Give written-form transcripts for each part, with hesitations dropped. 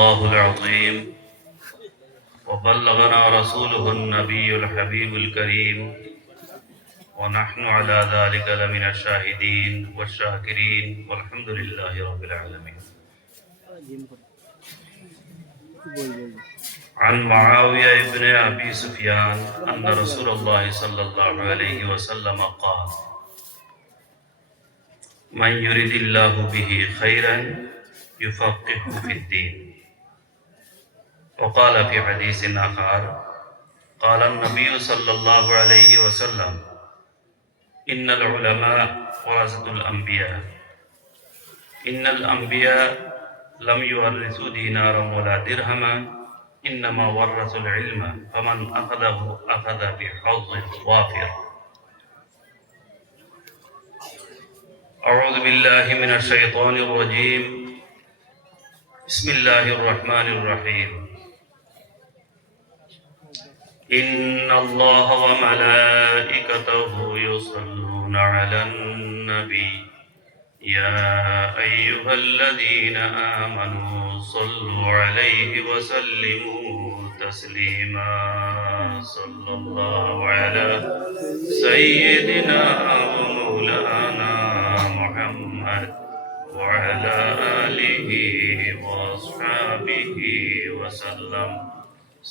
الله العظيم وبلغنا رسوله النبي الحبيب الكريم ونحن على ذلك لمن الشاهدين والشاكرين والحمد لله رب العالمين. عن معاوية بن أبي سفيان أن رسول الله صلى الله عليه وسلم قال: من يريد الله به خيرا يفقهه في الدين. وقال في حديث آخر: قال النبي صلى الله عليه وسلم: إن العلماء ورثة الأنبياء إن الأنبياء لم يورثوا دينارا ولا درهما إنما ورثوا العلم فمن أخذه أخذ بحظ وافر. أعوذ بالله من الشيطان الرجيم. بسم الله الرحمن الرحيم. إن الله وملائكته يصلون على النبي يا أيها الذين آمنوا صلوا عليه وسلموا تسليما. صلى الله على سيدنا ومولانا محمد وعلى آله وأصحابه وسلم.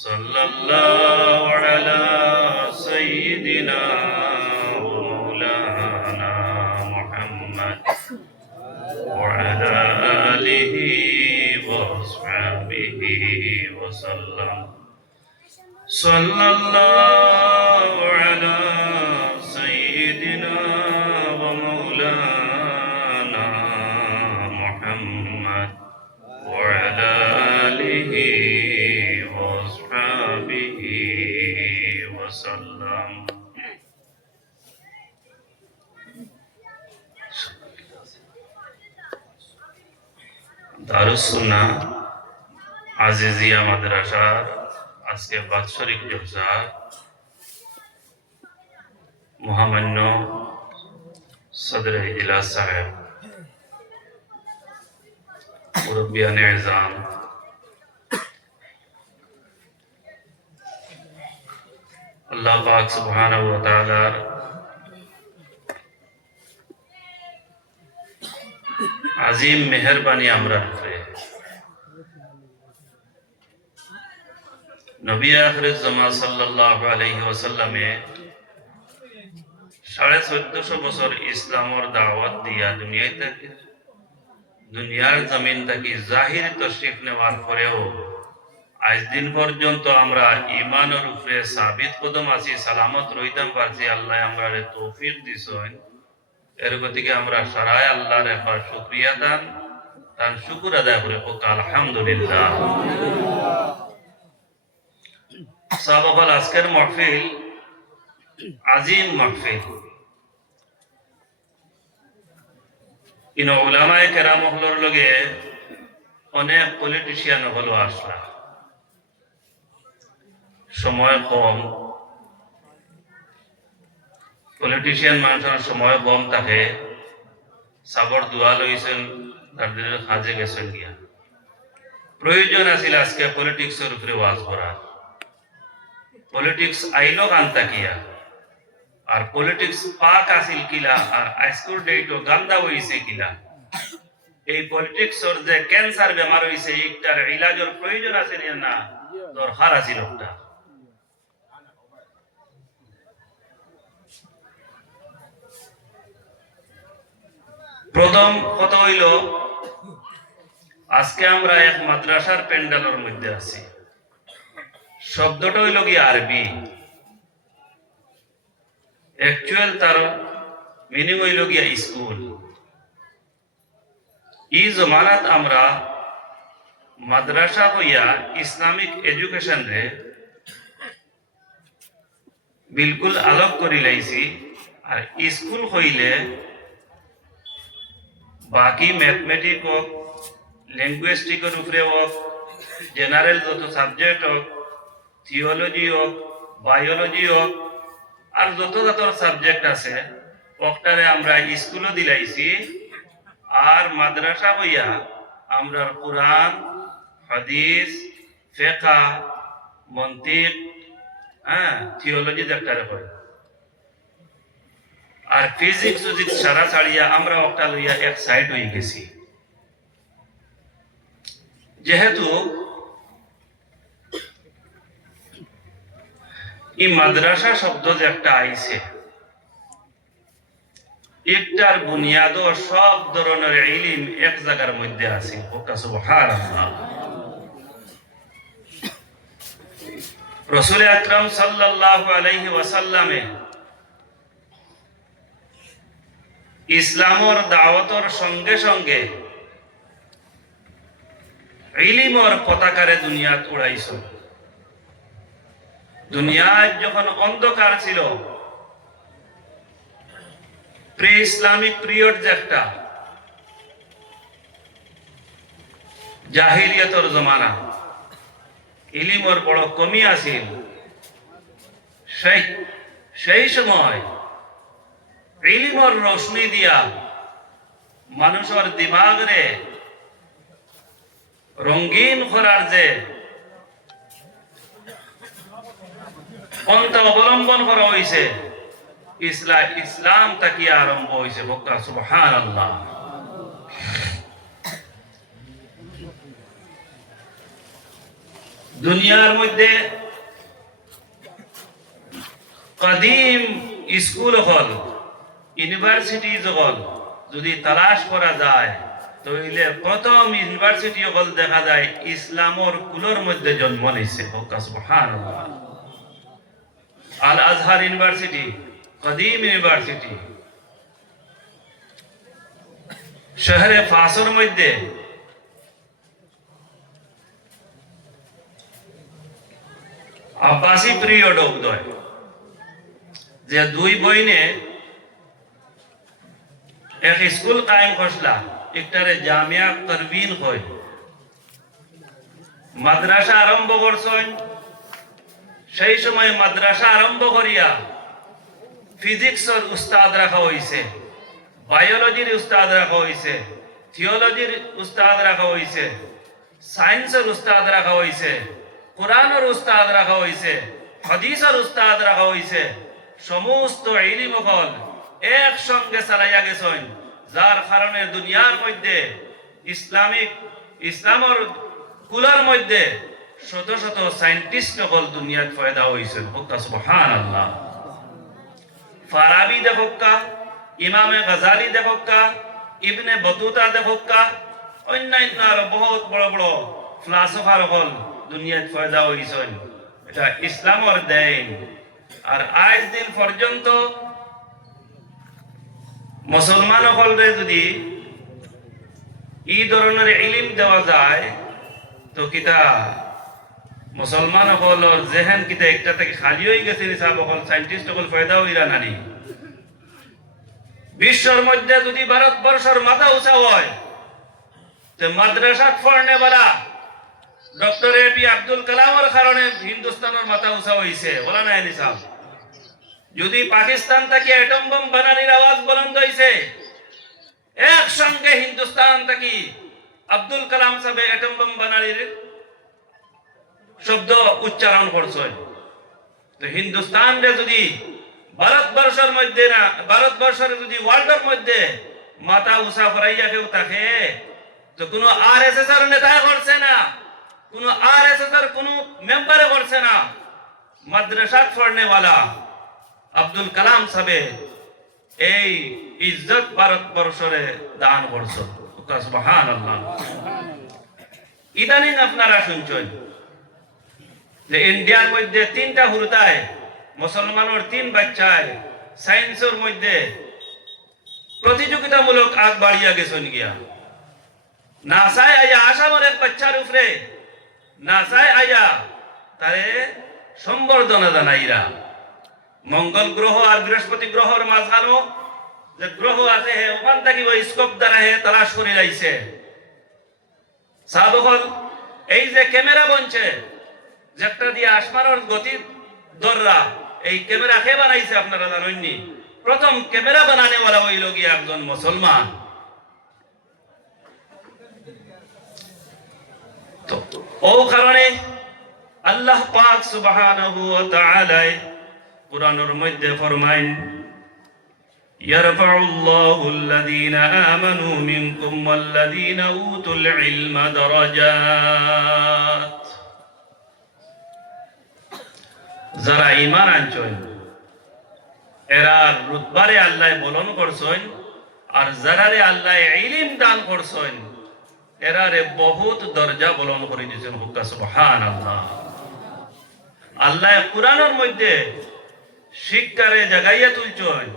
صلى الله على سيدنا ومولانا محمد وعلى آله وأصحابه وسلم. صلى الله على سيدنا ومولانا محمد وعلى آله وأصحابه وسلم. দারুস সুন্নাহ আজিজিয়া মাদ্রাসার আজকে বাৎসরিক জলসা মহামান্য সদরে ইজলাস সাহেব, মুরব্বিয়ানে ইজাম, আল্লাহ পাক সুবহানাহু ওয়া তাআলার আজিম মেহেরবানি আমরা উপরে, নবী আখির জামান সাল্লাল্লাহু আলাইহি ওয়াসাল্লামে 1450 বছর ইসলামের দাওয়াত দিয়া দুনিয়ার জমিন থেকে জাহির তশরিফ নেওয়ার পরেও আজ দিন পর্যন্ত আমরা ঈমানের উপরে সাবিত কদম আছি, সালামত রইতাম পারছি। আল্লাহ আমরা তৌফিক দিছেন। এর গতিকে আমরা সারাই আল্লাহর একবার শুকরিয়া দান তার শুকর আদায় করে হোক আলহামদুলিল্লাহ। সাহাবাল আজকের মাহফিল আজিম মাহফিল। ইন উলামায়ে কেরাম হলর লগে অনেক পলিটিশিয়ান হলো আসলা, সময় কম, পলিটিশিয়ান মানুষের সময় কম থাকে। সাবর দোয়া লইছেন, তার দিনের কাজে গেছেন গিয়া। প্রয়োজন আছিল আজকে পলিটিক্সের উপরে ওয়াজ করার। পলিটিক্স আইলো কান্তা কিয়া, আর পলিটিক্স পাক আছিল কিলা, আর আজকের ডেটও গান্দা হইছে কিলা। এই পলিটিক্সের যে ক্যান্সার বেমার হইছে, এইটার ইলাজের প্রয়োজন আছে না দরকার আছিল ওটা। প্রথম কথা হইল, আজকে আমরা এক মাদ্রাসার প্যান্ডেলের মধ্যে আছি। শব্দটা হইল কি আরবি, অ্যাকচুয়াল তার মিনিং হইল গিয়া স্কুল। এই জমানাত আমরা মাদ্রাসা হইয়া ইসলামিক এডুকেশন রে বিলকুল আলোক করি লাইছি। আর স্কুল হইলে বাকি ম্যাথমেটিক হোক, লিঙ্গুইস্টিকের উপরে হোক, জেনারেল যত সাবজেক্ট হোক, থিওলজি হোক, বায়োলজি হোক, আর যত যত সাবজেক্ট আছে ওটারে আমরা স্কুলও দিলাইছি। আর মাদ্রাসা হইয়া আমরা কোরআন, হাদিস, ফিকহ, মন্তিক, থিওলজি দেখতারে হয়। আর ফিজিক্স যদি সারা ছাড়িয়া আমরা একটা লইয়া এক সাইড হয়ে গেছি। যেহেতু এই মাদ্রাসা শব্দ যে একটা আইছে, একটার বুনিয়াদ সব ধরনের ইলম এক জায়গার মধ্যে আছে। সুবহানাল্লাহ। রাসূল আকরাম সাল্লাল্লাহু আলাইহি ওয়াসাল্লামে ইসলামর দাওয়াতর সঙ্গে সঙ্গে ইলমর পতাকারে দুনিয়াত উড়াইছ। দুনিয়ায় যখন অন্ধকার ছিল, প্রি ইসলামিক পিরিয়ড যে একটা জাহিলিয়াতর জমানা, ইলিমর বড় কমি আছিল। সেই সময় ইলিমর রোশনি দিয়া মানুষের দিমাগরে রঙিন করার যে পন্থা অবলম্বন করা হয়েছে, ইসলাম তাকি আরম্ভ হয়েছে। বক্তা সুবহানাল্লাহ। দুনিয়ার মধ্যে কদিম স্কুল হল, ইউনিভার্সিটি হল যদি তালাশ করা যায়, তাহলে প্রথম ইউনিভার্সিটি হল দেখা যায় ইসলামর কুলোর মধ্যে জন্ম নিয়েছে। বক্তা সুবহানাল্লাহ। আল আজহার ইউনিভার্সিটি, কদিম ইউনিভার্সিটি, শহরে ফাসর মধ্যে আব্বাসি পিরিয়ড উদয়, যে দুই বইনে এক স্কুল কায়েম করলা, একটারে জামিয়া করবিন কয়। মাদ্রাসা আরম্ভ করছেন, সেই সময় মাদ্রাসা আরম্ভ করিয়া ফিজিক্সের উস্তাদ রাখা হয়েছে, বায়োলজির উস্তাদ রাখা হয়েছে, থিওলজির উস্তাদ রাখা হয়েছে, সায়েন্সের উস্তাদ রাখা হয়েছে, কোরআনের উস্তাদ রাখা হয়েছে, হাদিসের উস্তাদ রাখা হয়েছে। সমস্ত ইলম হল একসঙ্গে চালাইয়া গেছেন, যার কারণে দুনিয়ার মধ্যে ইসলামের কুলার মধ্যে শত শত সায়েন্টিস্ট হল দুনিয়াত পয়দা হয়েছে। সুবহানাল্লাহ। ফারাবি দেখোকা, ইমামে গজালি দেখোকা, ইবনে বতুতা দেখোকা, অন্যান্য আরো বহুত বড় বড় ফিলসফার হল দুনিয়াত পয়দা হয়েছেন। এটা ইসলামের দেন। আর আজ দিন পর্যন্ত মুসলমান হলরে যদি এই ধরনের ইলম দেওয়া যায়, তো কিতা মুসলমান হলর জেহেন কিতা একটা থেকে খালি হয়ে গেছে। নিসাব হল সায়েন্টিস্ট হল ফায়দা হইরা নানি। বিশ্বর মধ্যে যদি ভারতবর্ষের মাথা উঁচা হয়, তো মাদ্রাসাত পড়নে वाला ডক্টর এপি আব্দুল কালামের কারণে হিন্দুস্তানের মাথা উঁচা হয়েছে, বলা নাই নিসাব। যদি পাকিস্তান থেকে অ্যাটম বম বানানির আওয়াজ বুলন্দ হয়েছে, একসঙ্গে হিন্দুস্তান থেকে আব্দুল কালাম সাহেব অ্যাটম বম বানানির শব্দ উচ্চারণ করছেন। তো হিন্দুস্তান রে যদি ভারতবর্ষের মধ্যে না, ভারতবর্ষের যদি ওয়ার্ল্ডের মধ্যে মাথা উঁচা করাইয়া কেউ থাকে, তো কোনো আরএসএস এর নেতা করছে না, কোনো আরএসএস এর কোনো মেম্বারে করছে না, মাদ্রাসা পড়নে वाला আব্দুল কালাম সাহেব এই ইজ্জত ভারতবর্ষরে দান করছে। সুবহানাল্লাহ। ইদানিং আপনারা শুনছেন যে ইন্ডিয়ার মধ্যে 3টা হুরতায় মুসলমানের 3 বাচ্চায় সায়েন্সের মধ্যে প্রতিযোগিতামূলক আগ বাড়িয়া গেছেন গিয়া। নাসায় আয়া আসামের এক বাচ্চার উপরে নাসায় আয়া তারে সম্বর্ধনা জানাইরা। মঙ্গল গ্রহ আর বৃহস্পতি গ্রহর মাঝখানো যে গ্রহ আছে, ওখান থেকে ওই স্কোপ দ্বারা তালাশ করে যাইছে। সাবকল এই যে ক্যামেরা বনছে, যেটা দিয়ে আসমানের গতি দররা, এই ক্যামেরা কে বানাইছে আপনারা জানেননি? প্রথম ক্যামেরা বানানে वाला ওই লোক একজন মুসলমান। তো ও কারণে আল্লাহ পাক সুবহানাহু ওয়া তাআলা কুরআনের মধ্যে ফরমাইন ইয়ারফাউল্লাহু আল্লাযীনা আমানু মিনকুম ওয়াল্লাযীনা উতুল ইলমা দারাজাত। যারা ঈমান আনছেন এরা রুতবারে আল্লাহ বলন করছেন, আর যারারে আল্লাহ ইলম দান করছেন এরারে বহুত দরজা বলন করে দিয়েছেন। হুক্কা সুবহানাল্লাহ। আল্লাহ কুরআনের মধ্যে শিক্ষারে জাগাইয়া তুলছেন,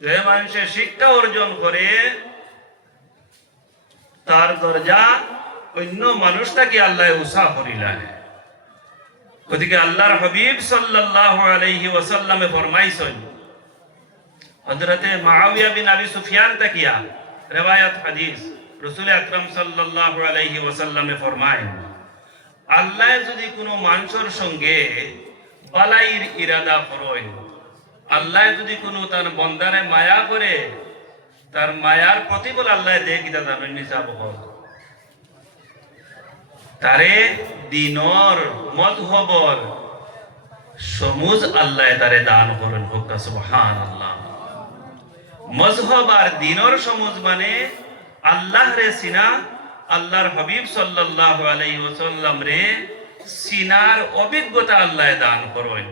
যে মানুষে শিক্ষা অর্জন করে তার দরজা অন্য মানুষটাকে আল্লাহ উৎসাহ করিলেন। ওদিকে আল্লাহর হাবিব সাল্লাল্লাহু আলাইহি ওয়াসাল্লামে ফরমাইছেন, হযরতে মুআবিয়া বিন আবি সুফিয়ান তাকিয়া riwayat হাদিস, রাসূল আকরাম সাল্লাল্লাহু আলাইহি ওয়াসাল্লামে ফরমায়, আল্লাহ যদি কোনো মানুষের সঙ্গে বালাইর ইরাদা করেন, আল্লাহ যদি কোনো তার বন্দারে মায়া করে, তার মায়ার প্রতিফল আল্লাহ দেয় কিতা জানেন নিসাব হল, তারে দিনর মযহবর সমুজ আল্লাহ তারে দান করেন। হুক্কা সুবহানাল্লাহ। মযহব আর দিনর সমুজ মানে আল্লাহ রে সিনা, আল্লাহর হাবিব সাল্লাল্লাহু আলাইহি ওয়াসাল্লাম রে সিনার অভিজ্ঞতা আল্লাহ দান করেন।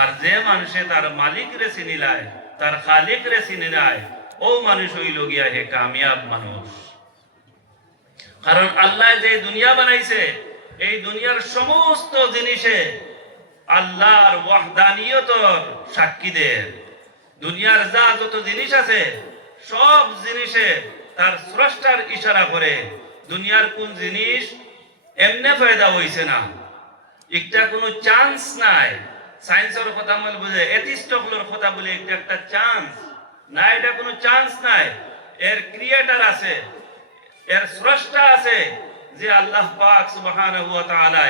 আর যে মানুষে তার মালিক রে চিনিলায়, তার খালিক রে চিনিলায়, ও মানুষ হইল গিয়া হে কামিয়াব মানুষ। কারণ আল্লাহ যে দুনিয়া বানাইছে, এই দুনিয়ার সমস্ত জিনিসে আল্লাহর ওয়াহদানিয়তর সাক্ষী দেয়। দুনিয়ার যা যত জিনিস আছে সব জিনিসে তার স্রষ্টার ইশারা করে। দুনিয়ার কোন জিনিস এমনে ফায়দা হইছে না, একটা কোনো চান্স নাই। সায়েন্সের কথা বলে বুঝে, এথিস্টকলের কথা বলে একটা চান্স না, এটা কোনো চান্স নাই। এর ক্রিয়েটর আছে, এর স্রষ্টা আছে, যে আল্লাহ পাক সুবহানাহু ওয়া তাআলা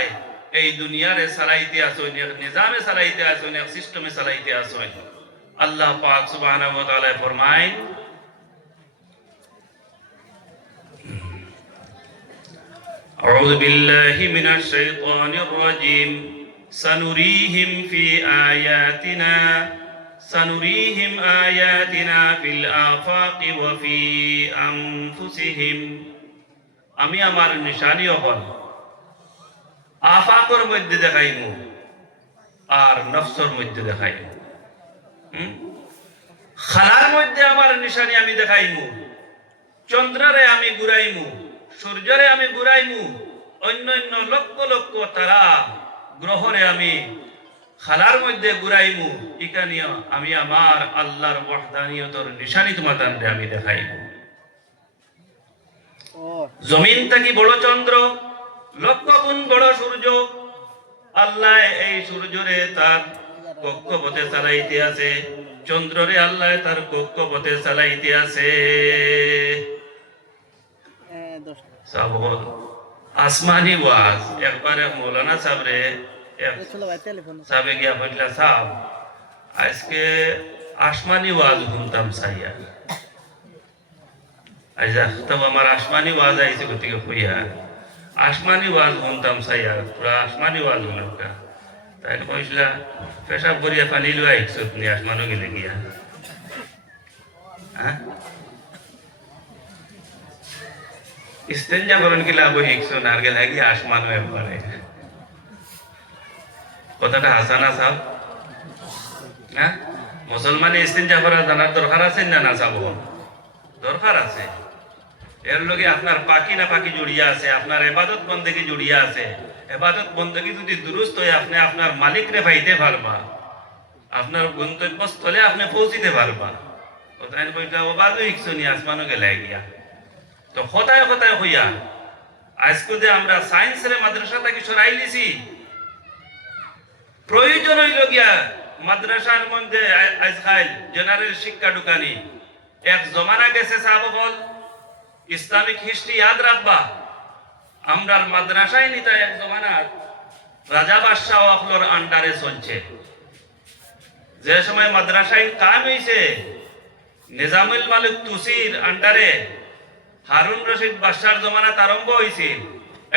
এই দুনিয়ারে চালাইতে আছেন, নিজামে চালাইতে আছেন, এক সিস্টেমে চালাইতে আছেন। আল্লাহ পাক সুবহানাহু ওয়া তাআলা ফরমায়, আউযু বিল্লাহি মিনাশ শাইতানির রাজীম, সানুরিহিম ফি আয়াতিনা ফিল আফাকি ওয়া ফি আনফুসিহিম। আমি আমার নিশানি হল আফাকের মধ্যে দেখাইমু আর নফসের মধ্যে দেখাইমু। খালার মধ্যে আমার নিশানি আমি দেখাইমু, চন্দ্ররে আমি ঘুরাইমু, সূর্যরে আমি ঘুরাইমু, অন্যান্য লক্ষ লক্ষ তারা গ্রহরে আমি খালার মধ্যে ঘুরাইমু। এখানে আমি আমার আল্লাহর ওয়াহদানিয়তের নিশানি তোমাদের আমি দেখাইমু। জমিন থেকে বড় চন্দ্র, লক্ষ গুণ বড় সূর্য, আল্লাহ এই সূর্যরে তার কক্ষপথে চালাইতে আছে, চন্দ্ররে আল্লাহ তার কক্ষপথে চালাইতে আছে। আসমানি ওয়াজ একবার এক মৌলানা সাহেবরে সাহেবে গিয়া বললা, সাহেব আজকে আসমানি ওয়াজ শুনতাম চাইয়া, আচ্ছা তবে আমার আসমানি ওয়াজ আইছে গতিকে কইয়া আসমানি ওয়াজ শুনতাম চাইয়া, পুরা আসমানি ওয়াজ হলাম কা। তাই কইসলা পেশাব করিয়া পানি লুয়া আইছো তুমি আসমানও গেলে গিয়া, হ্যাঁ ইস্তেঞ্জা করেন কি লাভ হিকছো নারকেল হাগি আসমানও একবারে। কথাটা হাসানা সাহেব, হ্যাঁ মুসলমানে ইস্তেঞ্জা করা জানার দরকার আছে না? না সাহেব দরকার আছে। এর লগে আপনার পাকি না পাকি জড়িয়ে আছে, আপনার ইবাদত বন্দেগী জড়িয়ে আছে। ইবাদত বন্দেগী যদি দুরুস্ত হয়, আপনি আপনার মালিকরে পাইতে পারবা, আপনার গন্তব্যস্থলে আপনি পৌঁছিতে পারবা। কোথায় কইটা ওবাজও ইকছনি আসমানও গেলে গিয়া। তো কোথায় কোথায় হইয়া আজকে যে আমরা সায়েন্সের মাদ্রাসা থেকে সরাই লিছি, প্রয়োজন হইল গিয়া মাদ্রাসার মধ্যে আজকাল জেনারেল শিক্ষা ঢুকানি। এক জমানা গেছে সাহাবল, ইসলামিক হিস্ট্রি ইয়াদ রাখবা। আমরার মাদ্রাসায় নিতা এক জমানা রাজা বাদশাহ অখলোর আন্ডারে চলছে। যে সময় মাদ্রাসায় কাম হইছে নিজামুল মালিক তুসির আন্ডারে, হারুন রশিদ বাদশার জমানাত আরম্ভ হয়েছিল।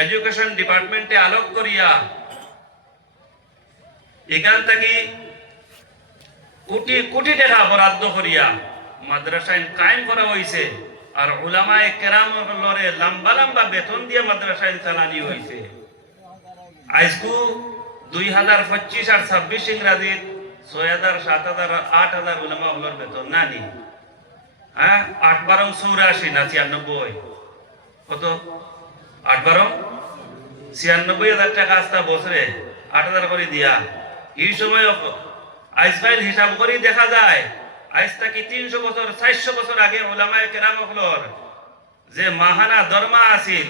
এডুকেশন ডিপার্টমেন্টে আলোক করিয়া এখান থেকে কোটি কোটি টাকা বরাদ্দ করিয়া মাদ্রাসায় কায়েম করা হয়েছে। আর উলামায়ে কেরামরে লম্বা লম্বা বেতন দিয়ে মাদ্রাসায় চালানি হয়েছে। আজকু 2025 আর 26 ইংরাজি 6000 7000 8000 উলামা হলোর বেতন নানি। হ্যাঁ 8 12 84 না 96 কত 8 12 96,000 টাকা আসতা বছরে 8000 করে দিয়া। এই সময় আজকাল হিসাব করে দেখা যায় আজ থেকে 300 বছর 400 বছর আগে উলামায়ে কেরাম হলোর যে মাহানা দরমা আছিল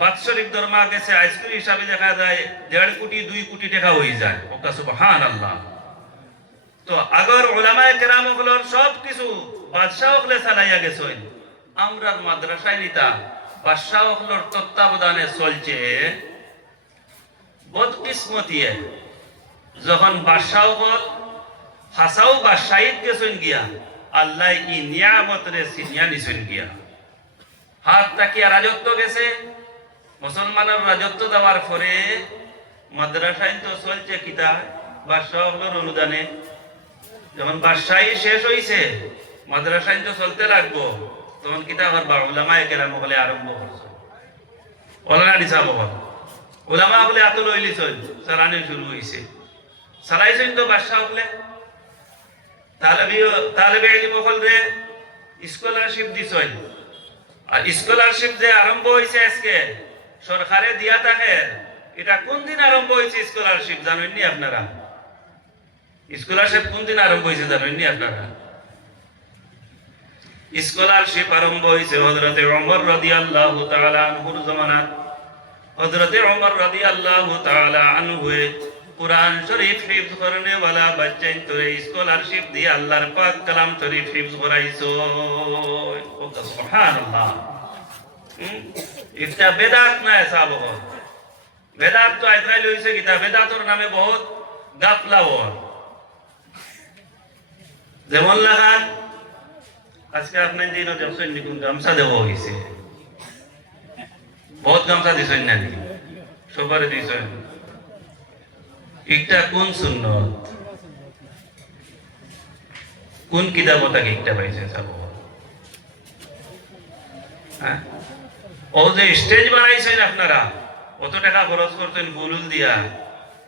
বাৎসরিক দরমা গেছে আজকের হিসাবে দেখা যায় 1.5 কোটি 2 কোটি টাকা হয়ে যায়। ওকা সুবহানাল্লাহ। তো আগর উলামায়ে কেরাম হলোর সব কিছু বাদশাহ হলে চালাইয়া গেছেন। আমরা মাদ্রাসায় নিতা বাদশাহ হলোর তত্ত্বাবধানে চলছে। বদকিসমতিয়ে যখন বাদশাহ হল হাসাও বাদশাহিদ গেছেন গিয়া আল্লাহ ই নিয়ামত রে সিনিয়া নিছেন গিয়া। হাত তাকিয়া রাজত্ব গেছে। মুসলমানের রাজত্ব দেওয়ার পরে মাদ্রাসায় তো চলছে কিতা বাদশাহ হলোর অনুদানে। যখন বাদশাহী শেষ হইছে মাদ্রাসায় তো চলতে লাগবো, তখন কিতা করবা উলামায়ে কেরাম বলে আরম্ভ করছে। ওলানা দিছা বাবা উলামা বলে এত লইলিছন চালানি শুরু হইছে। চালাইছেন তো বাদশাহ বলে তালেবে ইলম হলরে স্কলারশিপ দিছেন। আর স্কলারশিপ যে আরম্ভ হইছে আজকে সরকারে দিয়া থাকে, এটা কোন দিন আরম্ভ হইছে স্কলারশিপ জানেননি আপনারা? স্কলারশিপ কোন দিন আরম্ভ হইছে জানেননি আপনারা? স্কলারশিপ আরম্ভ হইছে হযরতে ওমর রাদিয়াল্লাহু তাআলা আনহুর জামানাত। হযরতে ওমর রাদিয়াল্লাহু তাআলা আনহু কুরআন শরীফ হিফজ করনে वाला বাচ্চা তোরে স্কলারশিপ দিয়ে আল্লাহর পাক কালাম শরীফ হিফজ করাইছো। ও সুবহানাল্লাহ। এটা বেদাত না সাব हो। বেদাত তো আইতাই লইছে কিতা বেদাতর নামে বহুত গাফলা হয়। যেমন লাগান আজকে আপনার দিন দেখছেন নি কোন গামছা দেওয়া হইছে। বহুত গামছা দিছেন নাকি? সবারে দিছেন। একটা কোন সুন্নত কোন কিতাবত থেকে একটা পাইছেন সব? হ্যাঁ ও যে স্টেজ বানাইছেন আপনারা কত টাকা খরচ করতেন ফুলুল দিয়া,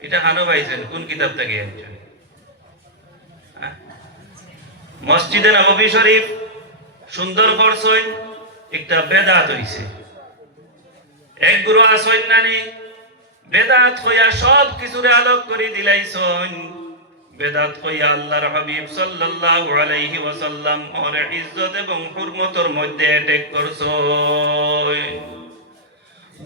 এটা কেন পাইছেন? কোন কিতাব থেকে আনছেন? মসজিদে নববী শরীফ সুন্দর করছেন, একটা বেদাত হইছে। এক গুরু আসেন নানি বেদাত হইয়া সব কিছুরে আলোক করে দিলাইছেন। বেদাত হইয়া আল্লাহর হাবিব সাল্লাল্লাহু আলাইহি ওয়াসাল্লাম ওর ইজ্জত এবং হুরমতের মধ্যে অ্যাটাক করছেন।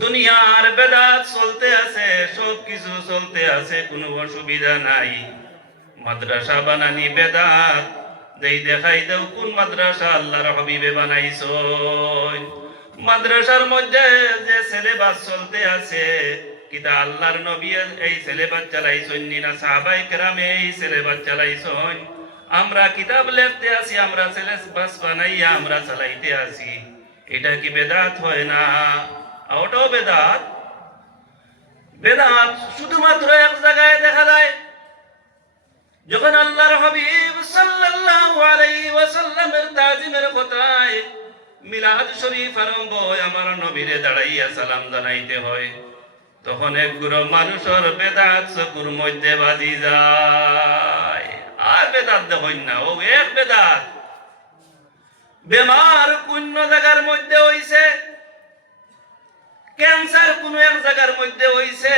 দুনিয়ার বেদাত চলতে আছে, সব কিছু চলতে আছে, কোনো অসুবিধা নাই। মাদ্রাসা বানানি বেদাত দেই দেখাই দাও কোন মাদ্রাসা আল্লাহর হাবিবে বানাইছেন। মাদ্রাসার মধ্যে যে সিলেবাস চলতে আছে কিতা আল্লাহর নবী এই সিলেবাস চালাইছেন না সাহাবায়ে কেরামে এই সিলেবাস চালাইছেন? আমরা কিতাব লিখতে আছি, আমরা সিলেবাস বানাইয়া আমরা চালাইতে আছি। এটা কি বেদাত হয় না? ওটাও বেদাত। বেদাত শুধুমাত্র এক জায়গায় দেখা যায় যখন আল্লাহর হাবিব সাল্লাল্লাহু আলাইহি ওয়াসাল্লামের তাজিমের কথায় মিলাদ শরীফ আরম্ভ হয়, আমার নবীরে দাঁড়াইয়া সালাম জানাইতে হয়, তখন এক গুরু মানুষের বেদাত চকুর মধ্যে বাজি যায়। আর বেদাত দেখেন না, ও এক বেদাত। বেমার কোন জায়গার মধ্যে হইছে, ক্যান্সার কোন এক জায়গার মধ্যে হইছে,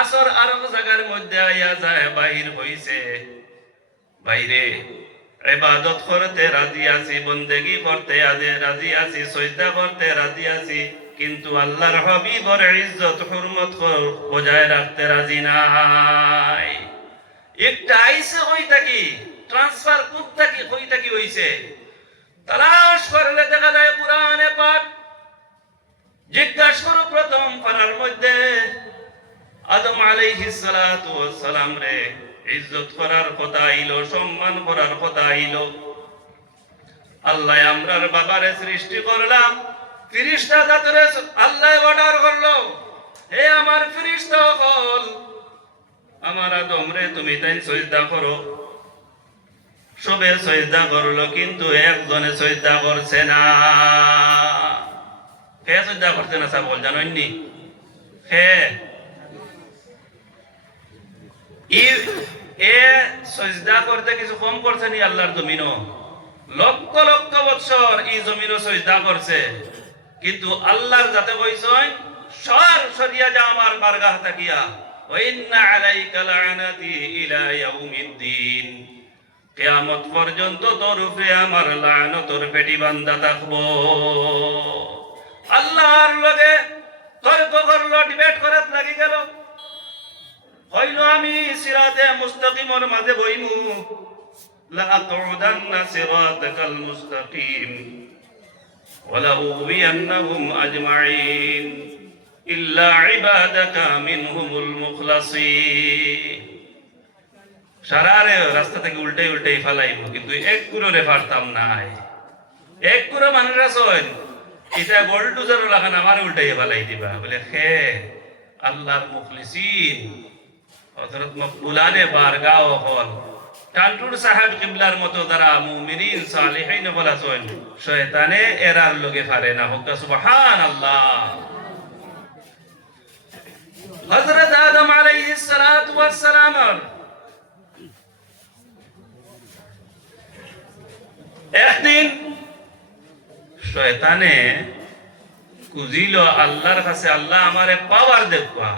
আসর আর এক জায়গার মধ্যে আইয়া যায় বাহির হইছে। বাইরে ইবাদত করতে রাজি আছি, বন্দেগী করতে রাজি আছি, সিজদা করতে রাজি আছি, কিন্তু আল্লাহর হাবিবের ইজ্জত হুরমত বজায় রাখতে রাজি নাই। একটা আইছে হই থাকি ট্রান্সফার কোথ থাকি হই থাকি হইছে, তালাশ করলে দেখা যায় কুরআনে পাক। জিজ্ঞাসা করো প্রথম পারার মধ্যে আদম আলাইহিস সালাতু ওয়াস সালাম রে ইজ্জত করার কথা আইলো, সম্মান করার কথা আইলো। আল্লাহ আমরার বাবারে সৃষ্টি করলাম ফিরিস্তা জাতরে আল্লাহ অর্ডার করলো, হে আমার ফিরিস্তা হল, আমার আদম রে তুমি তাই সজদা করো। সবে সজদা করলো, কিন্তু একজনে সজদা করছে না। হে সজদা করছে না সাবল জানেননি? হে এ সজদা করতে কিছু কম করছে নি? আল্লাহর জমিনও লক্ষ লক্ষ বছর এই জমিনও সজদা করছে, কিন্তু আল্লাহর যাতে কইছেন সর সরিয়া যা আমার বারগাহ তাকিয়া, ওয়া ইন্না আলাইকা লানাতি ইলা ইয়াউমিদ্দিন, কিয়ামত পর্যন্ত তোর উপরে আমার লানতর পেটি বান্ধা থাকবো। আল্লাহর লগে তর্ক করলো, ডিবেট করাত লাগি গেল, হইল আমি সিরাতে মুস্তাকিমের মাঝে বইমু, লা আতুদান্না সিরাতাকাল মুস্তাকিম ওয়া লা উবিয়ান্নাহুম আজমাইন ইল্লা ইবাদাকা মিনহুমুল মুখলাসিন। সারারে রাস্তা থেকে উল্টাই উল্টাই ফালাইব, কিন্তু এক গুরোরে পারতাম নাই। এক গুরো মানুষ আছেন, এটা গোল্ডুজার লাগান আমার উল্টাই ফালাই দিবা, বলে হে আল্লাহর মুখলিসিন হযরত মকবুলানে বারগাহ হল টান্টুর সাহেব কিবলার মতো যারা মুমিনিন সালিহিন বলাছেন, শয়তানে এরার লগে পারে না। হোক সুবহানাল্লাহ। হযরত আদম আলাইহিস সালাতু ওয়াস সালাম একদিন শয়তানে কুজিল আল্লাহর কাছে, আল্লাহ আমারে পাওয়ার দেখবা।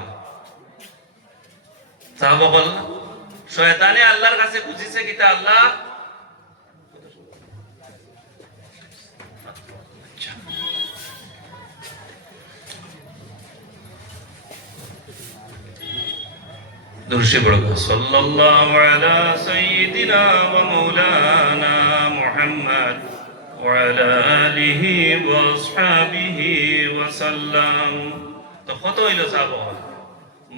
সাহাবা বল, শয়তানে আল্লাহর কাছে খুঁজিছে কিতা, আল্লাহ দুরূদ পড়ো, সাল্লাল্লাহু আলা সাইয়্যিদিনা ওয়া মাওলানা মুহাম্মদ ওয়া আলা আলিহি ওয়া আসহাবিহি ওয়া সাল্লাম। তো কত হইল সাহাবা,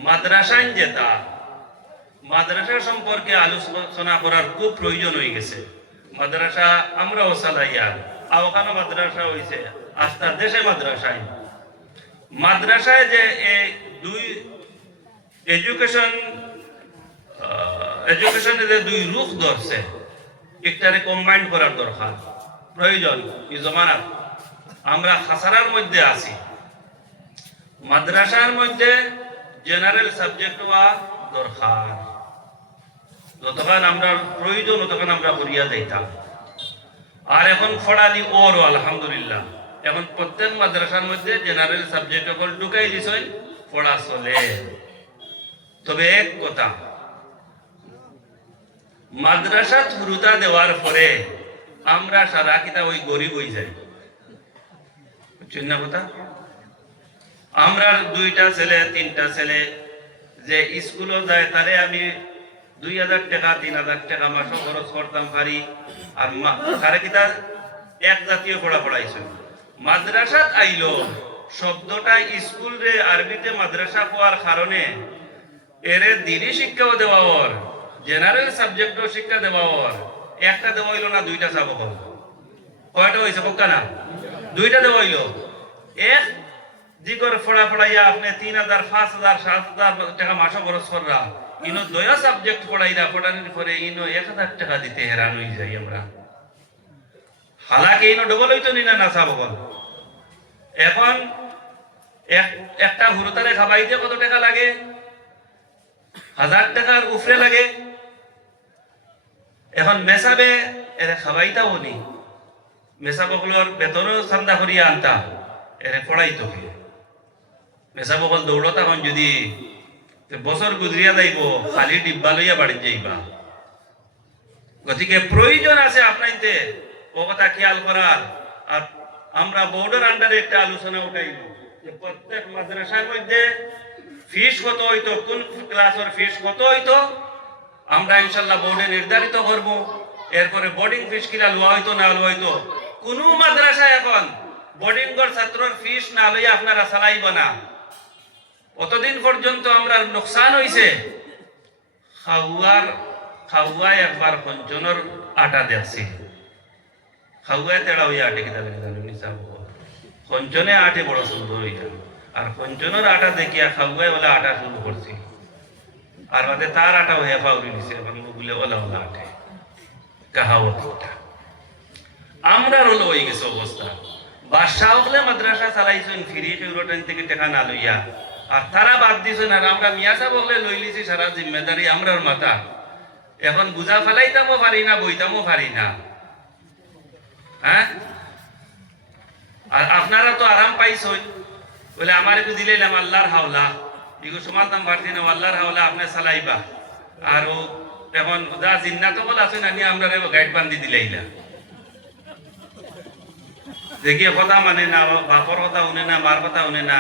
মাদ্রাসায় যেতা, মাদ্রাসা সম্পর্কে আলোচনা করার খুব প্রয়োজন হয়ে গেছে। মাদ্রাসা আমরাও চালাইয়া, ওখানে মাদ্রাসা হয়েছে, আস্তার দেশে মাদ্রাসায়। মাদ্রাসায় যে এই দুই এডুকেশনে যে দুই রূপ ধরছে, একটারে কম্বাইন্ড করার দরকার, প্রয়োজন। এই জমানাত আমরা খাসারার মধ্যে আছি। মাদ্রাসার মধ্যে জেনারেল সাবজেক্ট হওয়া দরকার, যতক্ষণ আমরা প্রয়োজন ততক্ষণ আমরা করিয়া যাইতাম। আর এখন ফড়ানি ওরও আলহামদুলিল্লাহ, এখন প্রত্যেক মাদ্রাসার মধ্যে জেনারেল সাবজেক্ট সকল ঢুকাই দিছেন, পড়া চলে। তবে এক কথা, মাদ্রাসা শুরুতা দেওয়ার পরে আমরা সারা কিতা ওই গরিব হয়ে যাই, বুঝছেন না কথা? আমরা দুইটা ছেলে তিনটা ছেলে যে স্কুলে যায়, তারে আমি 2000 টাকা 3000 টাকা মাসে খরচ করতাম পারি, আর তারে কিতা এক জাতীয় পড়া পড়াইছে। মাদ্রাসাত আইলো শব্দটা স্কুল রে আরবিতে মাদ্রাসা হওয়ার কারণে এরে দিনী শিক্ষাও দেওয়া ওর, জেনারেল সাবজেক্টও শিক্ষা দেওয়া ওর। একটা দেওয়া হইলো না, দুইটা চাবো হল। কয়টা হয়েছে পক্কা না? দুইটা দেওয়া হইলো। এক জিগর ফড়া ফড়াইয়া আপনি 3000 5000 7000 টাকা মাসে খরচ কররা, ইনো দয়া সাবজেক্ট পড়াইরা, পড়ানোর পরে ইনো 1000 টাকা দিতে হেরান হয়ে যাই আমরা। হালাকে ইনো ডবল হইতো নি না চাবো হল। এখন একটা হুরুতারে খাবাইতে কত টাকা লাগে? 1000 টাকার উপরে লাগে। এখন মেসাবে এর খাবাইতাও নি, মেসাবকলর বেতনও চান্দা করিয়া আনতা, এর পড়াইতো কে? মেসাবকল দৌড়তা এখন যদি বছর গুজরিয়া যাইব, খালি ডিব্বা লইয়া বাড়ি যাইবা। গতিকে প্রয়োজন আছে আপনাইতে ও কথা খেয়াল করার। আর আমরা বোর্ডের আন্ডারে একটা আলোচনা উঠাইব যে প্রত্যেক মাদ্রাসার মধ্যে ফিস কত হইতো, কোন ক্লাসের ফিস কত হইতো, আমরা ইনশাল্লাহ বোর্ডে নির্ধারিত করব। এরপরে বোর্ডিং ফিস কিনা লওয়া হইতো না লওয়া হইতো। কোন মাদ্রাসা এখন বোর্ডিং এর ছাত্রর ফিস না লইয়া আপনারা চালাইব না। অতদিন পর্যন্ত আমরা নোকসান হইছে। খাওয়ায় একবার পঞ্চনের আটা দেখছি, খাওয়ায় তেড়া হইয়া আটে কিনা লাগে জানো নিচা কঞ্চনে আটে বড় সুন্দর হইতাম, আর কঞ্চনের আটা দেখিয়া খাওয়াই বলে আটা শুরু করছি, আর বাদে তার আটা হয়ে পাউরি দিছে বলে ওলা ওলা আটে কাহাওয়াতটা। আমরা হলো হয়ে গেছে অবস্থা। বাদশাহ হলে মাদ্রাসা চালাইছেন ফিরি ইউরোটাইন থেকে টেকা না লইয়া, আর তারা বাদ দিছেন, আর আমরা মিয়া সাহেব হলে লই লিছি সারা জিম্মেদারি আমরার মাথা। এখন বুঝা ফেলাইতামও পারি না, বইতামও পারি না। হ্যাঁ, আর আপনারা তো আরাম পাইছেন বলে আমার একটু দিলাম আল্লাহর হাওলা, এগুলো সমালতাম পারছি না, আল্লাহর হাওলা আপনি চালাইবা। আর ও এখন যা জিন্নাত বল আছে না নিয়ে আমরা গাইড বান্ধি দিলাইলা, দেখিয়ে কথা মানে না, বাপর কথা শুনে না, মার কথা শুনে না।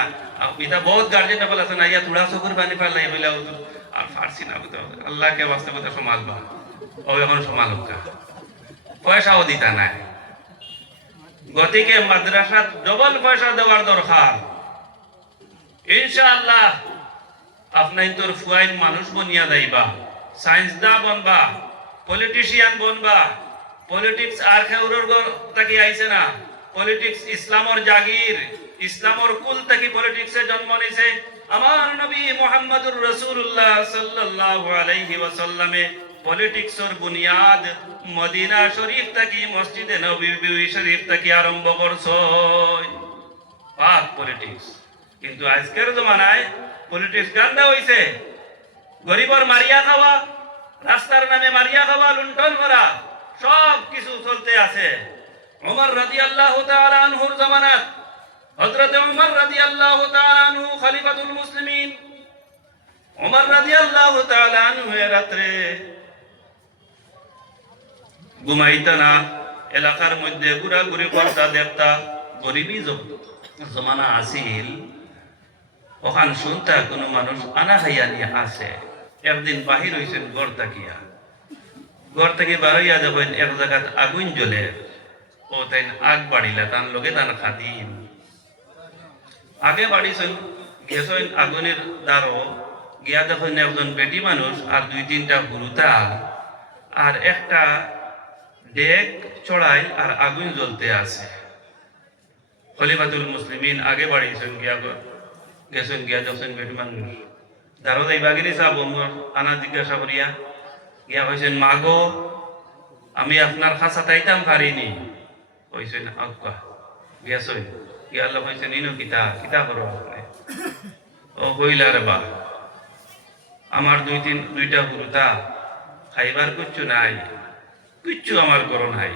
এটা বহুত গার্জেন বল আছে না, ইয়া তুড়া চকুর পানি পারলাই বলে আর ফারছি না, আল্লাহকে বাস্তব কথা সমালবা। ও এখন সমালোকা পয়সাও দিতা নাই, গতিকে মাদ্রাসা ডবল পয়সা দেওয়ার দরকার। ইনশাআল্লাহ আপনার তোর ফুয়াইন মানুষ বনিয়া যাইবা, সায়েন্সদা বনবা, পলিটিশিয়ান বনবা। পলিটিক্স আর খেউরর তাকি আইছে না, পলিটিক্স ইসলামর জাগির, ইসলামর কুল থেকে পলিটিক্সে জন্ম নিছে। আমার নবী মুহাম্মদুর রাসূলুল্লাহ সাল্লাল্লাহু আলাইহি ওয়াসাল্লামে পলিটিক্সর বুনিয়াদ মদিনা শরীফ থেকে মসজিদে নববী শরীফ থেকে আরম্ভ করছই পাক পলিটিক্স। কিন্তু আজকের জমানায় পলিটিক্স গান্দা হইছে, গরিবর মারিয়া খাওয়া, রাস্তার নামে মারিয়া খাওয়া, লুণ্ঠন করা, সব কিছু চলতে আছে। ওমর রাদিয়াল্লাহু তাআলা আনহুর জামানাত হযরত ওমর রাদিয়াল্লাহু তাআলা আনহু খলিফাতুল মুসলিমিন, ওমর রাদিয়াল্লাহু তাআলা আনহু রাত্রে ঘুমাইতা না, এলাকার মধ্যে ঘুরাঘুরি করতা দেখতা। গরিবী জমানা আসিল, ওখান শুনতা কোনো মানুষ আনা খাইয়া নিয়ে আসে। একদিন বাহির হইছেন ঘর তাকিয়া, ঘর থেকে বাহিয়া যখন এক জায়গাত আগুন জ্বলে, ও তাই আগ বাড়িলা, তার লগে তার খাদিম আগে বাড়িছেন, গেছেন আগুনের দ্বারও গিয়া দেখেন একজন বেটি মানুষ আর দুই তিনটা গুরুতা আর একটা ডেক চড়াই আর আগুন জ্বলতে আছে। খলিফাতুল মুসলিমিন আগে বাড়িয়েছেন, গেছেন গিয়া দেখছেন বেটি মানুষ দ্বারও যাইবা গেলে চাবো আনা জিজ্ঞাসা করিয়া গিয়া হয়েছেন, মাগো আমি আপনার খাঁচা তাইতাম পারিনি। হয়েছেন আজ্ঞা গেছেন গিয়া আল্লাহ হয়েছেন, ইনো কিতা কিতা করো আপনি? ও কইলা রে বা, আমার দুইটা গুরুতা খাইবার কিচ্ছু নাই, কিচ্ছু আমার করো নাই,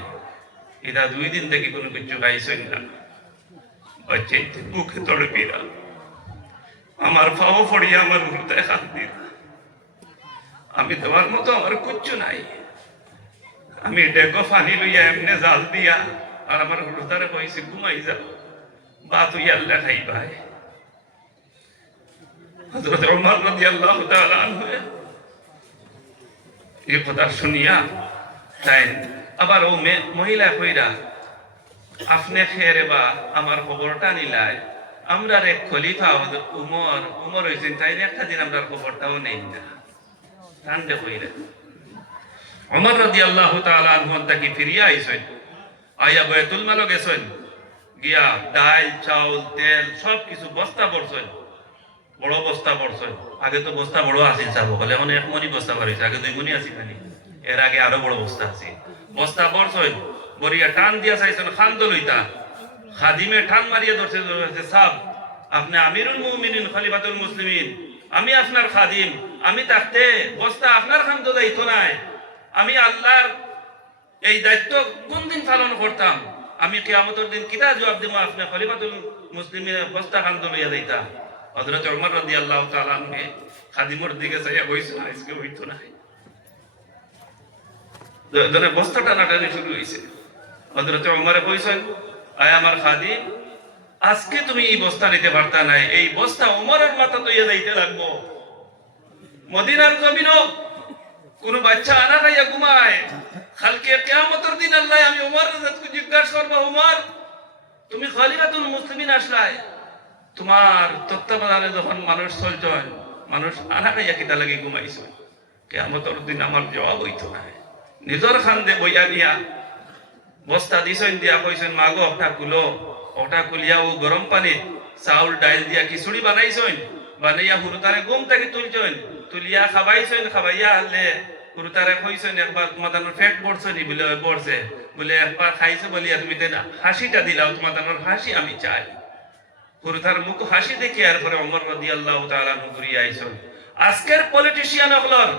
এটা 2 দিন থেকে কোনো কিচ্ছু খাইছেন না। মুখে তড়পিরা আমার ফাও ফড়িয়া আমার গুরুতায় হাত দিন, আমি দেওয়ার মতো আমার কিচ্ছু নাই। আমি ডেকো পানি লইয়া এমনি জাল দিয়া আর আমার গুরুতারে কইছি ঘুমাই যাও, বা তুই আল্লাহ খাইবাই। হযরত ওমর রাদিয়াল্লাহু তাআলা আনহু এই কথা শুনিয়া তাই আবার ও মহিলা কইরা, আপনি খেরে বা আমার খবরটা নিলাই, আমরা এক খলিফা উমর হয়েছেন, তাই একটা দিন আমরা খবরটাও নেই না। ঠান্ডে কইরা ওমর রাদিয়াল্লাহু তাআলা আনহু তাকে ফিরিয়া আইছেন, আইয়া বাইতুল মালও গেছেন, গিয়া ডাল চাউল তেল সব কিছু বস্তা ভরছেন, বড় বস্তা ভরছেন। আগে তো বস্তা বড় আছিল চাবো বলে, এখন 1 মণি বস্তা ভরিছে, আগে 2 মণি আছিল নানি, এর আগে আরো বড় বস্তা আছে। বস্তা ভরছেন, বরিয়া টান দিয়া চাইছেন খান্দ লইতা, খাদিমে টান মারিয়া ধরছে, সাহেব আপনি আমিরুল মুমিনিন খলিফাতুল মুসলিমিন, আমি আপনার খাদিম, আমি থাকতে বস্তা আপনার খান্দ দায়িত্ব নাই, আমি আল্লাহর এই দায়িত্ব কোন দিন পালন করতাম? আমি কিয়ামতের দিন কিতা জবাব দিব? আপনি খলিফাতুল মুসলিমিন বস্তা খান্দ লইয়া দিতা। হযরত ওমর রাদিয়াল্লাহু তাআলা আনহু খাদিমর দিকে চাইয়া কইছেন, আজকে হইতো না, ধরে বস্তা টানাটানি শুরু হইছে। হযরত ওমরে কইছেন, আয় আমার খাদিম, আজকে তুমি এই বস্তা নিতে পারতা নাই, এই বস্তা ওমরের মাথা লইয়া যাইতে লাগবো। মদিনার জমিনও কোন বাচ্চা আনা খাইয়া ঘুমায়, কালকে কিয়ামতের দিন আল্লাহ আমি ওমরের জিজ্ঞাসা করবো, ওমর তুমি খলিফাতুল মুসলিমিন আসলাই, তোমার তত্ত্বাবধানে যখন মানুষ চলছেন, মানুষ আনা খাইয়া কিতা লাগে ঘুমাইছে, কিয়ামতের দিন আমার জবাব হইতো না। নিজের খান্দে বইয়া নিয়া বস্তা দিছেন, দিয়া কইছেন, মাগো একটা কুলো ওটা কুলিয়া ও গরম পানি চাউল ডাইল দিয়া খিচুড়ি বানাইছইন, বানাইয়া হুরুতারে ঘুম থেকে তুলছইন, তুলিয়া খাবাইছইন, খাবাইয়া হলে হুরুতারে কইছইন একবার তোমাদের ফেট পড়ছই নি বলে পড়ছে, বলে একবার খাইছে বলিয়া তুমি হাসিটা দিলাও, তোমাদের হাসি আমি চাই। হুরুতার মুখ হাসি দেখে এরপরে ওমর রাদিয়াল্লাহু তাআলা আনহু ঘুরিয়ে আইছন। আজকের পলিটিশিয়ান হলর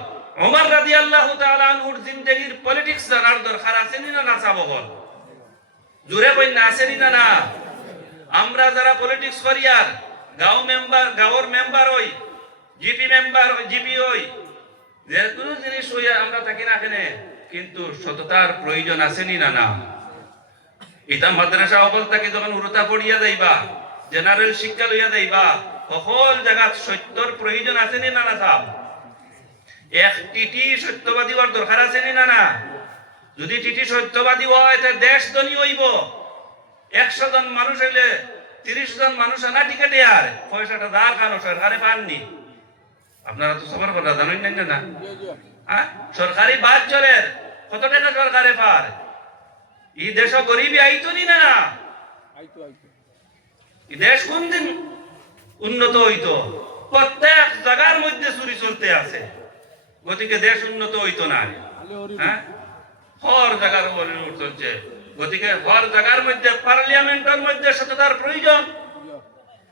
ওমর রাদিয়াল্লাহু তাআলা আনহুর জিন্দেগির পলিটিক্স জানার দরকার আছে নি না চাবো হল? জুড়ে বই না আছে নি না? আমরা যারা পলিটিক্স করি আর গাঁওর মেম্বার হই, জিপি মেম্বার হই, জিপি হই, যে কোনো জিনিস হইয়া আমরা থাকি না কেনে, কিন্তু সততার প্রয়োজন আছে নি না? ইতা মাদ্রাসা অবল থাকি যখন হুরুতা পড়িয়া যাইবা, জেনারেল শিক্ষা লইয়া যাইবা, সকল জায়গাত সত্যর প্রয়োজন আছে নি না সাহেব? এক টিটি সত্যবাদী হওয়ার দরকার আছে নি না? যদি টিটি সত্যবাদী হয় তাহলে দেশ ধনী হইব। 100 জন মানুষ হইলে 30 জন মানুষ আনা টিকেটে আর পয়সাটা দাঁড় খানো সরকারে পাননি। আপনারা তো সবার কথা জানেন না? সরকারি বাস চলের কত টাকা সরকারে পার? এই দেশ গরিবই আইতো নি না? এই দেশ কোন দিন উন্নত হইতো? প্রত্যেক জায়গার মধ্যে চুরি চলতে আছে, গতিকে দেশ উন্নত হইতো না। হর জায়গার চলছে, গতিকে হর জায়গার মধ্যে পার্লামেন্টের মধ্যে সততার প্রয়োজন,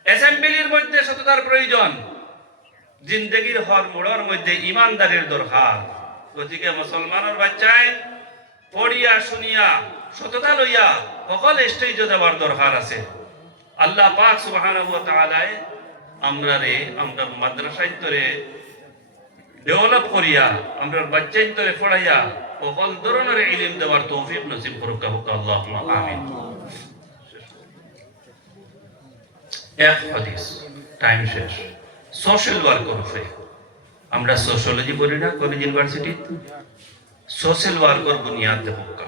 অ্যাসেম্বলির মধ্যে সততার প্রয়োজন, জিন্দগির হর মোড়র মধ্যে ইমানদারির দরকার। গতিকে মুসলমানের বাচ্চায় পড়িয়া শুনিয়া সততা লইয়া সকল স্টেজে যাওয়ার দরকার আছে। আল্লাহ পাক সুবহানাহু ওয়া তাআলা আমরা মাদ্রাসায় তরে ডেভেলপ করিয়া আমরা বাচ্চাই তরে পড়াইয়া সকল ধরনের ইলম দেওয়ার তৌফিক নসিব করুক আল্লাহুম্মা আমিন। এক হাদিস, টাইম শেষ। সোশ্যাল ওয়ার্ক করবে, আমরা সোশিয়োলজি পড়ি না কলেজ ইউনিভার্সিটি? সোশ্যাল ওয়ার্কের বুনিয়াদ দেখুক।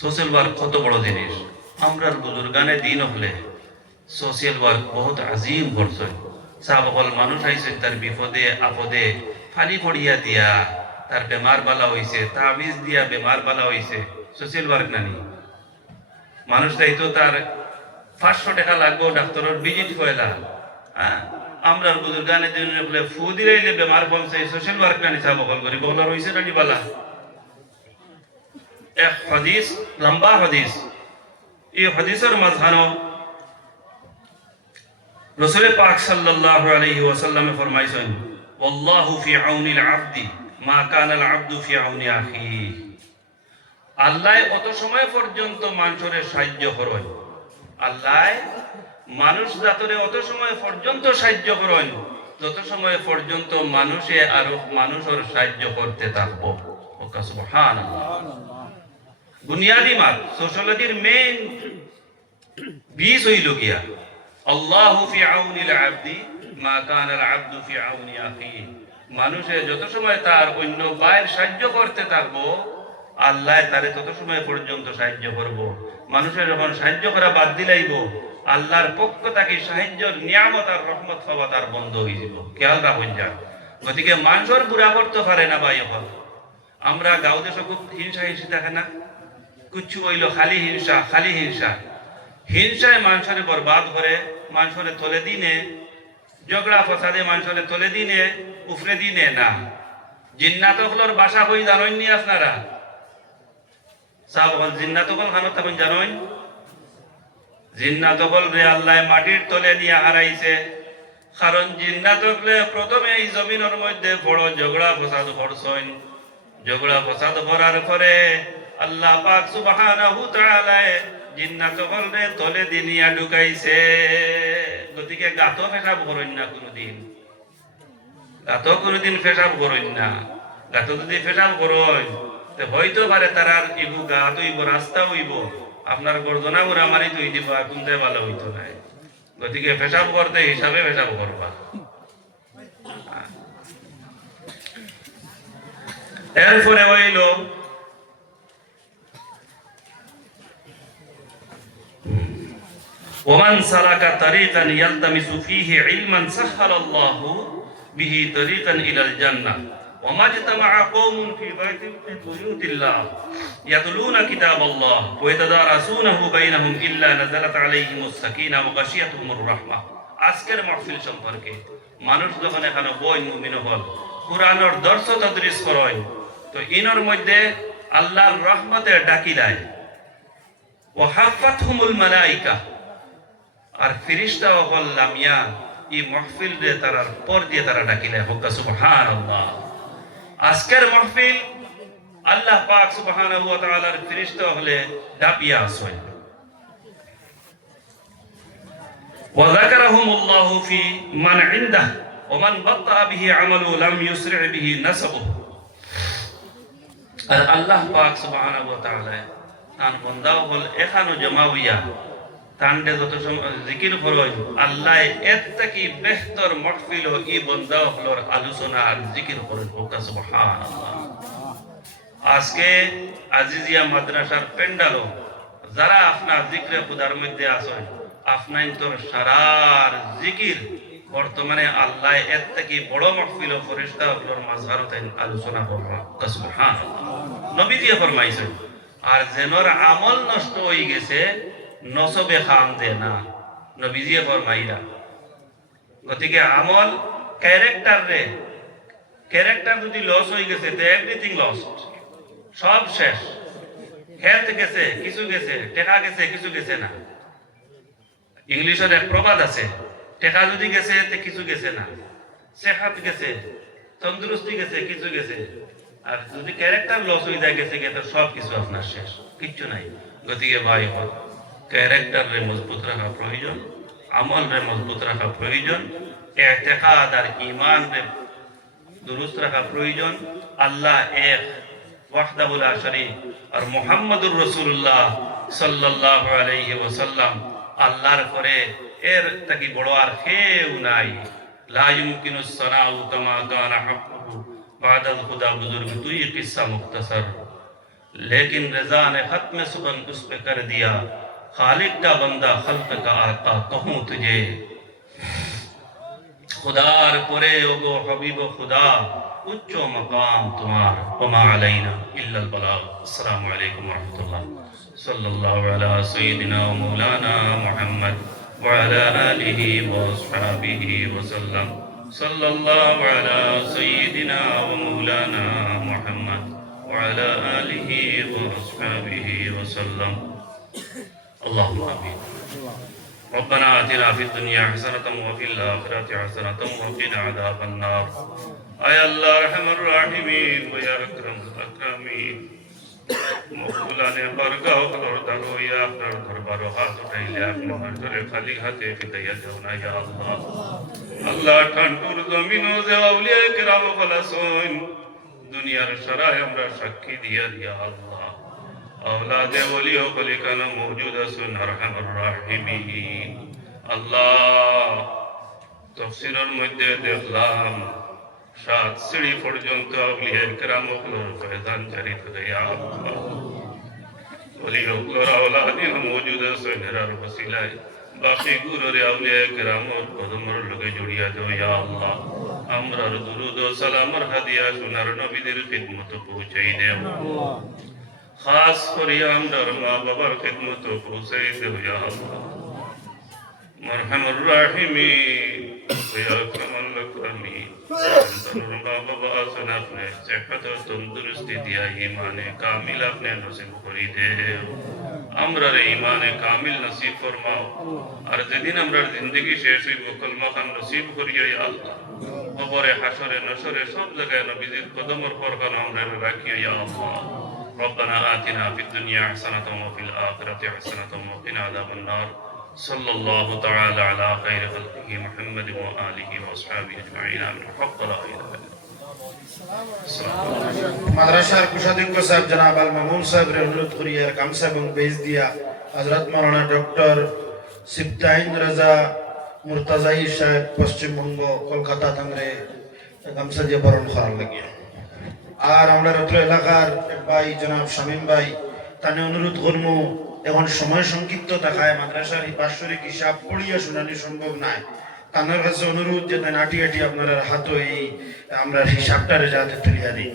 সোশ্যাল ওয়ার্ক কত বড় জিনিস। আমরা বুজুর্গানে দিন হলে সোশ্যাল ওয়ার্ক বহুত আজিম করছে। সাবকল মানুষ আইছে তার বিপদে আপদে ফালি পড়িয়া দিয়া তার বেমার বালা হইছে, তাবিজ দিয়া বেমার বালা হইছে, সোশ্যাল ওয়ার্ক নানি? মানুষ চাইতো তার 500 টাকা লাগবো ডাক্তারের ভিজিট হইলা, আমরা বুজুর্গানে দিন বলে ফু দিলে বেমার কমছে, সোশ্যাল ওয়ার্ক নানি? সাবকল করি বলার হইছে নানি বালা? এক হাদিস, লম্বা হাদিস, এই হাদিসের মাঝখানে রাসূল পাক সাল্লাল্লাহু আলাইহি ওয়াসাল্লাম ফরমাইছেন, আল্লাহু ফি আউনিল আবদি মা কানাল আবদু ফি আউনি আখিহি। আল্লাহ অত সময় পর্যন্ত মানুষের সাহায্য করেন, আল্লাহ মানুষ জাতরে অত সময় পর্যন্ত সাহায্য করেন যত সময় পর্যন্ত মানুষে আর মানুষের সাহায্য করতে থাকবো। সুবহানাল্লাহ। বুনিয়াদি মাত সোশ্যোলজির মেইন বীজ হইল গিয়া আল্লাহু ফি আউনিল আবদি মা কানাল আবদু ফি আউনি আখিহি। মানুষে যত সময় তার অন্য ভাইয়ের সাহায্য করতে থাকবো, আল্লাহ তারে তত সময় পর্যন্ত সাহায্য করব। মানুষের যখন সাহায্য করা বাদ দিলাইব, আল্লাহর পক্ষ থেকে সাহায্যের নিয়ামত আর রহমত পাওয়া তার বন্ধ হয়ে যাব। খেয়াল রাখুন যা। গতিকে মানুষের বুড়া করতে পারে না ভাই। এখন আমরা গাঁও দেশে খুব হিংসা হিংসি থাকে না? কুচ্ছু হইল খালি হিংসা, খালি হিংসা। হিংসায় মানুষের বরবাদ করে, মানুষের তলে দিনে ঝগড়া ফসাদে মানুষের তলে দিনে উফরে দিনে না। জিন্নাতকলর বাসা হই জানেন নি আপনারা? সাবল জিন্নাতকল খানো তখন জানেন? জিন্নাতকল রে আল্লাহ মাটির তলে নিয়ে হারাইছে। কারণ জিন্নাতকলে প্রথমে এই জমিনের মধ্যে বড় ঝগড়া ফসাদ করছেন। ঝগড়া ফসাদ করার পরে আল্লাহ পাক সুবহানাহু তাআলা জিন্নাতকল রে তলে দিনিয়া ঢুকাইছে। গতিকে গাত পেশাব করেন না কোনোদিন, গাত কোনোদিন পেশাব করেন না। গাত যদি পেশাব করেন হইতে পারে তারার ইবু গাত হইব, রাস্তা হইব, আপনার গর্দনা ঘুরা মারি তুই দিব, কোনতে ভালো হইতো নাই। গতিকে পেশাব করতে হিসাবে পেশাব করবা। এরপরে হইল ওমান সালাকা তারিকান ইয়ালতামিসু ফীহি ইলমান সাহহালাল্লাহু বিহি তারিকান ইলাল জান্নাহ وما اجتمع قوم في بيت من بيوت الله يتلون كتاب الله ويتدارسونه بينهم إلا نزلت عليهم السكينة وغشيتهم الرحمة আজকের মাহফিল সম্পর্কে মানুষ যখন এখানে বই মুমিন হল কুরআনের দর্শ তদরিস করেন তো ইনর মধ্যে আল্লাহর রহমতে ডাকি দেয় ওয়া হাফাতহুমুল মালায়েকা আর ফেরেশতা হল লামিয়া এই মাহফিল রে তারার পর দিয়ে তারা ডাকি দেয় হোক সুবহানাল্লাহ আজকের মাহফিল আল্লাহ পাক সুবহানাহু ওয়া তাআলার ফেরেশতা হলে ডাবিয়া আসেন ওয়া যাকারাহুমুল্লাহু ফি মান ইনদাহ ওয়া মান বাত্তা বিহি আমালু লাম ইউসরি বিহি নাসাবুহু আর আল্লাহ পাক সুবহানাহু ওয়া তাআলা তার বান্দা হল এখানে জমা হইয়া তান্ডে যত জিকির করবেন আল্লাহ এর থেকে বেহতর মাহফিল ও এই বান্দা হলর আলোচনা আর জিকির করেন হোক সুবহানাল্লাহ আজকে আজিজিয়া মাদ্রাসার পেন্ডালো যারা আপনার জিকিরে খুদার মধ্যে আছেন আপনার তোর সারার জিকির বর্তমানে আল্লাহ এর থেকে বড় মাহফিল ও ফেরেশতা হলর মাঝহারতে আলোচনা করবা সুবহানাল্লাহ নবীজি ফরমাইছেন আর যেনর আমল নষ্ট হয়ে গেছে নসবে খাম দে না নবীজি ফরমাইরা গতিকে আমল ক্যারেক্টার যদি লস হয়ে গেছে তো এভরিথিং লস্ট সব শেষ হেলথ গেছে কিছু গেছে টাকা গেছে কিছু গেছে না ইংলিশের এক প্রবাদ আছে টাকা যদি গেছে তো কিছু গেছে না সেহাত গেছে তন্দুরুস্তি গেছে কিছু গেছে আর যদি ক্যারেক্টার লস হয়ে যায় গেছে তো সব কিছু আপনার শেষ কিচ্ছু নাই গতিকে ভাই হল ক্যারেক্টার রে মজবুত রাখা প্রয়োজন আমল রে মজবুত রাখা প্রয়োজন ইতিকাদ আর ঈমান রে দুরুস্ত রাখা প্রয়োজন আল্লাহ এক ওয়াহদাহু লা শারীক আর মুহাম্মাদুর রাসূলুল্লাহ সাল্লাল্লাহু আলাইহি ওয়াসাল্লাম আল্লাহর পরে এর থেকে বড় আর কেউ নাই লা ইউমকিনুস সানাউ কামা কানা হাক্কুহু বাদাল খুদা বুজুর্গ তুই কিসসা মুখতাসর लेकिन रजा ने खत्म सुबन उस पे कर दिया खालिक का बंदा खल्क का आका कहूँ तुझे खुदार परे ओगो हबीब खुदा उच्चो मकाम तुम्हार वमा अलैना इल्लल बलाग अस्सलामु अलैकुम व रहमतुल्लाह सल्लल्लाहु अला सय्यिदिना व मौलाना मुहम्मद व अला आलिहि व अस्हाबिहि व सल्लम सल्लल्लाहु अला सय्यिदिना व मौलाना मुहम्मद وعلى آله وأصحابه وسلم اللهم آمين ربنا آتنا في الدنيا حسنة وفي الآخرة حسنة وقنا عذاب النار أي الله أرحم الراحمين ويا أكرم الأكرمين مولانا بارگاہ اور درو یا اپنا دربار ہاتھ اٹھائی لے اپنے مرجر خالی ہاتھے فدیت ہونا یا اللہ اللہ ٹھنٹور زمینوں سے اولیاء کرام خلاصون দুনিয়ার সারায় আমরা সাক্ষী দিয়া দিয়া আল্লাহ আওলাদে ওলি ও কলিকানা মওজুদ আছেন আরহামুর রাহিমিন আল্লাহ তাফসীরের মধ্যে দেখলাম 7 সিঁড়ি পর্যন্ত আউলিয়া کرام ওগুলোর ফয়দান জারি থাকে ইয়া আল্লাহ ওলি ওগুলোর আওলাদিন মওজুদ আছেন এর ওসিলায় বাকি গুরুর আউলিয়া کرام কদমের লগে জড়িয়ে দাও ইয়া আল্লাহ আমরার দুরুদ ও সালামের হাদিয়া সোনার নবীদের খিদমত পৌঁছাই দেও খাস করে আমরার মা বাবার খিদমত পৌঁছাই দেও ইয়া আল্লাহ মারহামুর রাহিমিন ইয়া আকরামুল আকরামিন সন্তানের মা বাবা আছেন আপনি সেহত ও তন্দুরুস্তি দিয়া ঈমানে কামিল আপনি নসিব করি দেও আমরার ঈমানে কামিল নসিব ফরমাও আর যেদিন আমরার জিন্দেগি শেষ হইব কলমা খান নসিব করিও ইয়া আল্লাহ কবরে হাসরে নসরে সব জায়গায় নবীজির কদমের পরখানা আমরা রাখিও ইয়া আল্লাহ ربنا آتنا في الدنيا حسنة وفي الآخرة حسنة وقنا عذاب النار صلى الله تعالى على خير خلقه محمد وآله وأصحابه أجمعين آمين حق لا إله إلا মাদ্রাসার কোষাধ্যক্ষ সাহেব জনাব আল মামুন সাহেবের অনুরোধ করি আর গামছা এবং বেজ দিয়া হযরত মাওলানা ডক্টর সিবতাইন রাজা মুর্তাজাই সাহেব পশ্চিমবঙ্গ কলকাতা থাংরে গামছা দিয়ে বরণ করার লাগিয়া আর আমরা রত্র এলাকার ভাই জনাব শামীম ভাই তানে অনুরোধ করবো এখন সময় সংক্ষিপ্ত থাকায় মাদ্রাসার এই বাৎসরিক হিসাব পড়িয়া শুনানি সম্ভব নাই তাদের কাছে অনুরোধ যে নাটি আটি আপনারা হাত এই আমরা হিসাবটারে যাতে তুলিয়া দিই